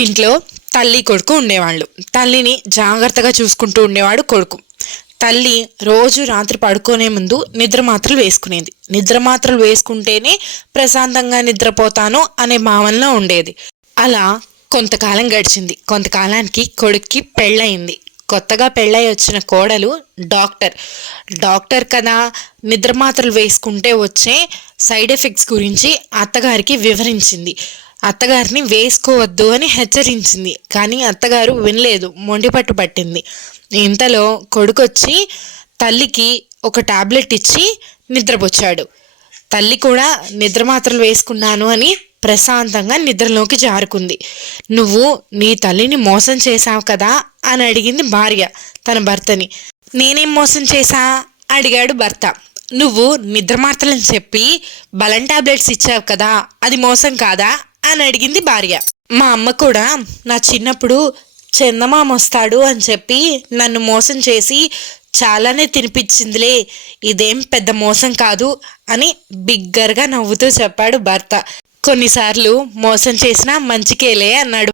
ఇంట్లో తల్లి కొడుకు ఉండేవాళ్ళు. తల్లిని జాగ్రత్తగా చూసుకుంటూ ఉండేవాడు కొడుకు. తల్లి రోజు రాత్రి పడుకునే ముందు నిద్ర మాత్రలు వేసుకునేది. నిద్ర మాత్రలు వేసుకుంటేనే ప్రశాంతంగా నిద్రపోతాను అనే భావనలో ఉండేది. అలా కొంతకాలం గడిచింది. కొంతకాలానికి కొడుక్కి పెళ్ళయింది. కొత్తగా పెళ్ళై వచ్చిన కోడలు డాక్టర్. డాక్టర్ కదా, నిద్ర మాత్రలు వేసుకుంటే వచ్చే సైడ్ ఎఫెక్ట్స్ గురించి అత్తగారికి వివరించింది. అత్తగారిని వేసుకోవద్దు అని హెచ్చరించింది. కానీ అత్తగారు వినలేదు, మొండిపట్టు పట్టింది. ఇంతలో కొడుకొచ్చి తల్లికి ఒక టాబ్లెట్ ఇచ్చి నిద్రపుచ్చాడు. తల్లి కూడా నిద్ర మాత్రలు వేసుకున్నాను అని ప్రశాంతంగా నిద్రలోకి జారుకుంది. నువ్వు నీ తల్లిని మోసం చేశావు కదా అని అడిగింది భార్య తన భర్తని. నేనేం మోసం చేశా అడిగాడు భర్త. నువ్వు నిద్ర మాత్రలని చెప్పి బలం టాబ్లెట్స్ ఇచ్చావు కదా, అది మోసం కాదా అని అడిగింది భార్య. మా అమ్మ కూడా నా చిన్నప్పుడు చందమామ వస్తాడు అని చెప్పి నన్ను మోసం చేసి చాలానే తినిపించిందిలే, ఇదేం పెద్ద మోసం కాదు అని బిగ్గరగా నవ్వుతూ చెప్పాడు భర్త. కొన్నిసార్లు మోసం చేసినా మంచికేలే అన్నాడు.